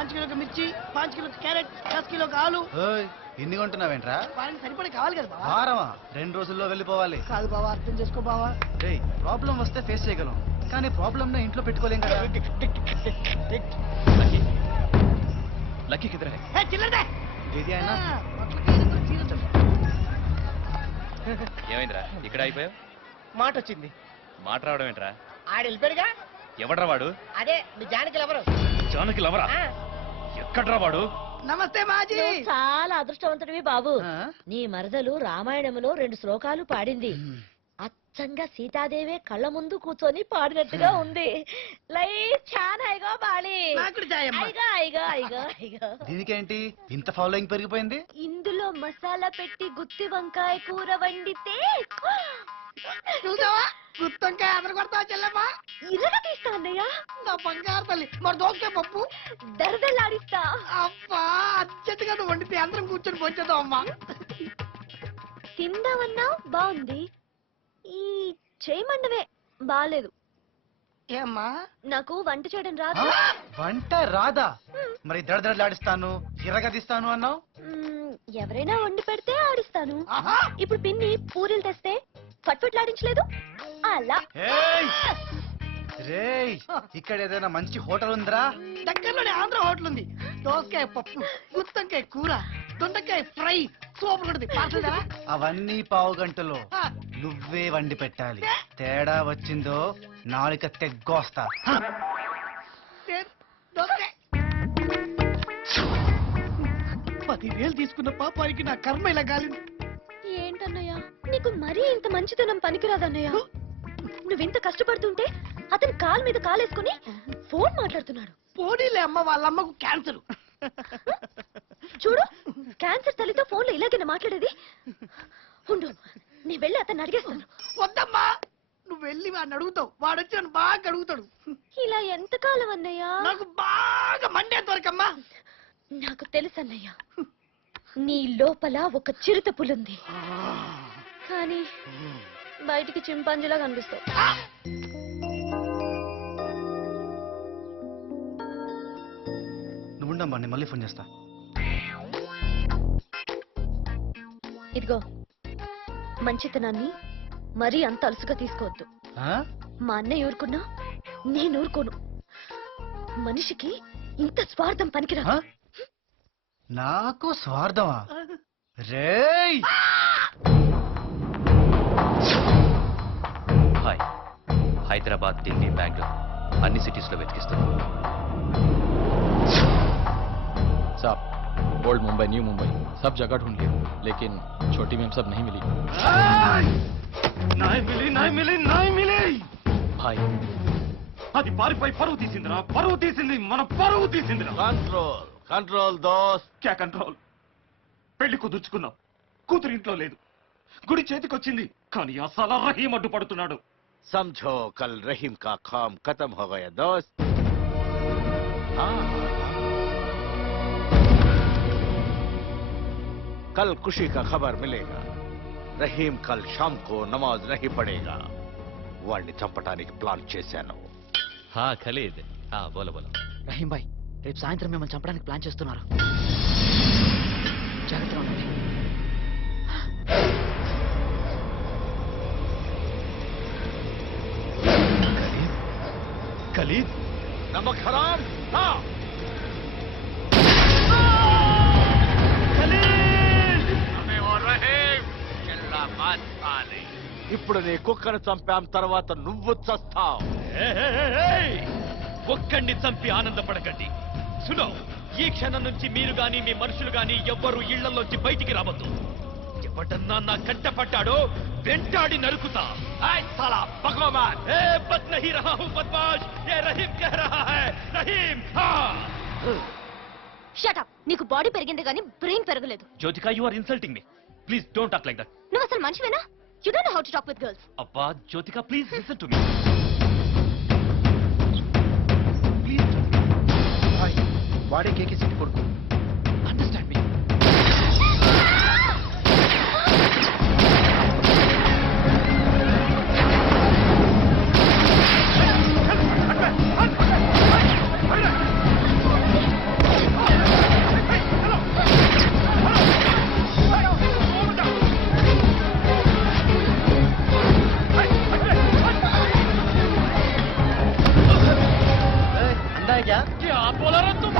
5 kilo మిర్చి 5 kilo carrot 10 kilo ఆలు. ఇన్ని కొంటున్నావేంట్రా? వాడికి సరిపడే కావాలి కదా బావా. వారమా 2 రోజుల్లో వెళ్ళిపోవాలి. కాదు బావా, అర్థం చేసుకో బావా. ప్రాబ్లం వస్తే ఫేస్ చేయగలం, కానీ ప్రాబ్లం ఇంట్లో పెట్టుకోలేం కదా. లక్కీ కిదరే చిల్లరదే ఏది అయినా ఏమైందిరా ఇక్కడ అయిపోయావు? మాట వచ్చింది. మాట రావడం ఏంట్రా? ఆడు వెళ్ళిపోయాడుగా. ఎవడ్రా వాడు? అదే మీ జానకి ఎవరు? జానకి లవరా? ఎక్కడ్రా వాడు? నమస్తే మాజీ. చాలా అదృష్టవంతుడివి బాబు. నీ మరదలు రామాయణంలో 2 శ్లోకాలు పాడింది. అచ్చంగా సీతాదేవి కళ్ళ ముందు కూర్చొని పాడినట్టుగా ఉంది. లైఫ్ చాలా హైగా బాలి. దీనికేంటి ఇంత ఫాలోయింగ్ పెరిగిపోయింది? ఇందులో మసాలా పెట్టి గుత్తి వంకాయ కూర వండితే చూసావా, గుత్తొంకాయ అదర కొడతావా చెల్లమ్మా? ఇరగ తీస్తా అన్నయ్య. నా బంగారు తల్లి. మరి దోసకాయ పప్పు దరదలాడిస్తా. అబ్బా, అచ్చట్టుగా నువ్వు వండితే అందరం కూర్చొని పోంచేద్దాం అమ్మా. తిందామన్నా బాగుంది, ఈ చేయమండవే బాలేదు. ఏమ్మా, నాకు వంట చేయడం రాదు. వంట రాదా? మరి దడదడలాడిస్తాను ఎర్రగదిస్తాను అన్నావు. ఎవరైనా వండి పెడితే ఆడిస్తాను. ఇప్పుడు పిన్ని పూరీలు తెస్తే ఫట్ఫట్లాడించలేదు అలా. రేయ్, ఇక్కడ ఏదైనా మంచి హోటల్ ఉందిరా? దగ్గరలోనే ఆంధ్ర హోటల్ ఉంది. దోసకాయ పప్పు, గుత్తొంకాయ కూర, దొండకాయ ఫ్రై సూపర్ ఉంటుంది. అవన్నీ పావు గంటలో నువ్వే వండి పెట్టాలి. తేడా వచ్చిందో నాలుక తెగ్గోస్తా. 10,000 తీసుకున్న పాపానికి నా కర్మ ఇలా గాలింది. ఏంటన్నయ్య, నీకు మరీ ఇంత మంచితనం పనికిరాదన్నయ్య. నువ్వింత కష్టపడుతుంటే అతను కాలు మీద కాలేసుకుని ఫోన్ మాట్లాడుతున్నాడు. పోనీలే అమ్మ, వాళ్ళ అమ్మకు క్యాన్సర్. చూడు, క్యాన్సర్ తల్లితో ఫోన్లో ఇలాగైనా మాట్లాడేది. ఉండు, నీ వెళ్ళి అతన్ని అడిగేస్తాను. వద్దమ్మా, నువ్వు వెళ్ళి వాడిని అడుగుతావు, వాడు వచ్చి నన్ను బాగా అడుగుతాడు. ఇలా ఎంతకాలం అన్నయ్య? నాకు బాగా మండే దొరకమ్మా. నాకు తెలుసన్నయ్య, నీ లోపల ఒక చిరుత పులుంది, కానీ బయటికి చింపాంజీలా కనిపిస్తావు. నువ్వుండమ్మా, నేను మళ్ళీ ఫోన్ చేస్తా. ఇదిగో, మంచితనాన్ని మరీ అంత అలసుగా తీసుకోవద్దు. మా అన్నయ్య ఊరుకున్నా నేను ఊరుకోను. మనిషికి ఇంత స్వార్థం పనికిరా. నాకు స్వార్థమా? రేయ్, హాయ్, హైదరాబాద్, ఢిల్లీ, బెంగళూరు అన్ని సిటీస్ లో వెతికిస్తాను. साहब, ओल्ड मुंबई, न्यू मुंबई सब जगह ढूंढ लिए, लेकिन छोटी मैम सब नहीं मिली। नहीं मिली भाई, అది పారిపోయి పరువు తీసిందిరా, పరువు తీసింది, మన పరువు తీసిందిరా. కంట్రోల్ కంట్రోల్ దోస్త్. క్యా కంట్రోల్? పెళ్లి కుదుర్చుకున్నాం, కూతురు ఇంట్లో లేదు, గుడి చేతికొచ్చింది, కానీ అసలు రహీం అడ్డుపడుతున్నాడు. समझो कल रहीम का काम खत्म हो गया दोस्त. कल खुशी का खबर मिलेगा. रहीम कल शाम को नमाज नहीं पढ़ेगा. వాడిని చంపడానికి ప్లాన్ చేశాను. హా ఖలీద్, బోలో బోలో. రహీం భాయ్, రేపు సాయంత్రం మిమ్మల్ని చంపడానికి ప్లాన్ చేస్తున్నారు. జాగ్రత్తగా ఉండండి. ఖలీద్, నమక్ హరామ్. ఇప్పుడు నీ కుక్కను చంపాం, తర్వాత నువ్వు చస్తావు. ఒక్కడిని చంపి ఆనందపడకండి. సునో, ఈ క్షణం నుంచి మీరు గాని మీ మనుషులు గాని ఎవ్వరూ ఇళ్లలోంచి బయటికి రావద్దు. ఎవడన్నా నా కంట పడ్డాడో వెంటాడి నరుకుతా. Shut up. నీకు బాడీ పెరిగింది కానీ బ్రెయిన్ పెరగలేదు. Jyothika, you are insulting me. Please don't talk like that. నువ్వు అసలు మనిషివేనా? You don't know how to talk with girls. అబ్బా Jyothika, please listen to me. వాడే కేకి సిట్టి కొడుకు. Understand me. यार क्या बोला रे तुम?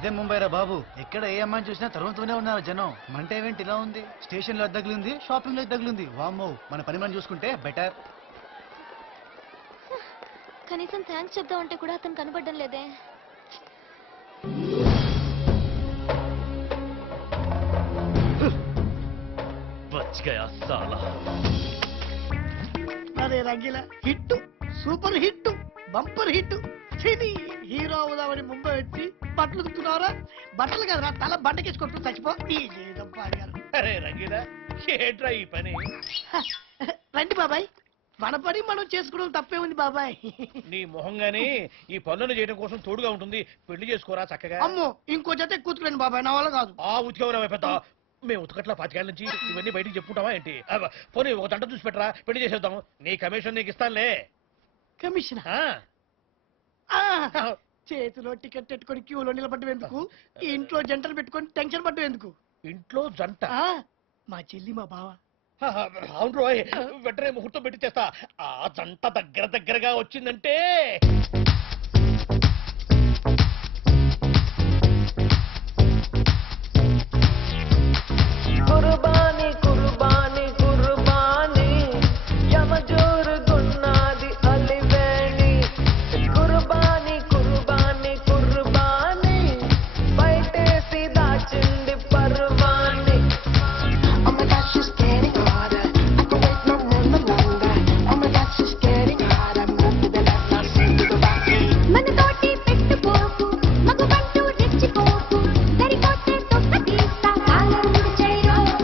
ఇదే ముంబై రా బాబు. ఎక్కడ ఏ అమ్మాయిని చూసినా తరుముతూనే ఉన్నారు జనం. మంట ఈవెంట్ ఇలా ఉంది, స్టేషన్ లో తగిలింది, షాపింగ్ లో తగిలింది. వామ్మో, మన పని మనం చూసుకుంటే బెటర్. కనీసం థ్యాంక్స్ చెప్దాం అంటే కూడా అతను కనబడడం లేదే. बच गया साला. అరే Rangeela hit, super hit, bumper hit. చిని హీరో అవుదామని ముంబై వచ్చి బట్టలు దుక్కున్నారా? బట్టలు కదరా, తల బండకేసుకుంటూ చచ్చిపో. ఈ జీవితం పాడారు. అరే రంగిరా, ఏంట్రా ఈ పని? రండి బాబాయ్, మన పని మనం చేసుకోవడం తప్పే ఉంది బాబాయ్. నీ మొహం గాని ఈ పనులను చేయడం కోసం తోడుగా ఉంటుంది. పెళ్లి చేసుకోరా చక్కగా. అమ్మో, ఇంకో జత కూతురులేను బాబాయ్, నా వల్ల కాదు. ఆ ఉతికెవరా పెద్ద? మేము ఉతకట్ల 5 ఏళ్ళ నుంచి ఇవన్నీ బయటికి చెప్పుకుంటావా ఏంటి? పోనీ ఒక దంట చూసి పెట్టరా, పెళ్లి చేసేద్దాం. నీ కమిషన్ నీకు ఇస్తానులే. కమిషన్ ఆ, చేతిలో టికెట్ పెట్టుకొని క్యూలో నిలబడ్డం ఎందుకు? ఈ ఇంట్లో జంటలు పెట్టుకొని టెన్షన్ పడ్డం ఎందుకు? ఇంట్లో జంట. ఆ, మా చెల్లి మా బావ. అవును రోయ్, వెంటనే ముహూర్తం పెట్టి చేస్తా. ఆ జంట దగ్గరగా వచ్చిందంటే కుర్బానీ కుర్బానీ కుర్బానీ యమజోరు గున్నాది అలివేణి. కుర్బానీ కుర్బానీ కుర్బానీ బయటేసి దాచింది పర్వాణి. Oh my gosh, she's getting harder. I can wait no more no longer. Oh my gosh, she's getting harder. Move to the left, now swing to the right. మన తోటి పెట్టుకోకు, మగవంటూ రెచ్చిపోకు, సరిపోతే తొక్క తీస్తా కాలం చేయరు.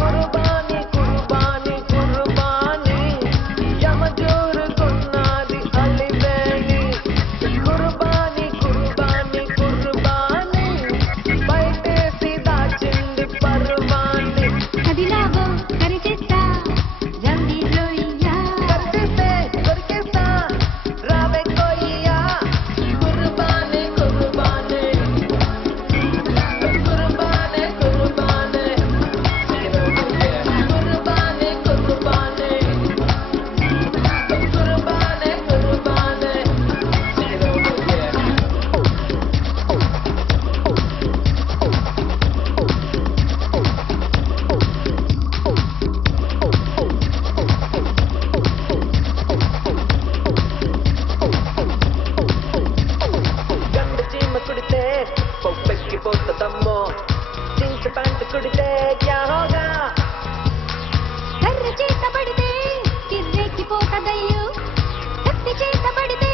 కుర్బానీ కుర్బానీ కుర్బానీ యమజోరు గున్నాది అలివేణి. కుర్బానీ కుర్బానీ కుర్బానీ బయటేసి దాచింది పర్వాణి. కదిలావో కరిచేస్తా రంగిలో ఇయ్యా. కరిచేస్తే కొరికేస్తా రావే కోయియా. కుర్బానీ కుర్బానీ కుర్బానీ కుర్బానీ కుర్బానీ కుర్బానీ కుర్బానీ గండు చీమ కుడితే పొప్పెక్కి పోతుందమ్మో. జీన్స్ ప్యాంట్ కుడితే క్యా హోగా. కర్ర చేత పడితే కిర్రెక్కి పోతదయ్యో, కత్తి చేత పడితే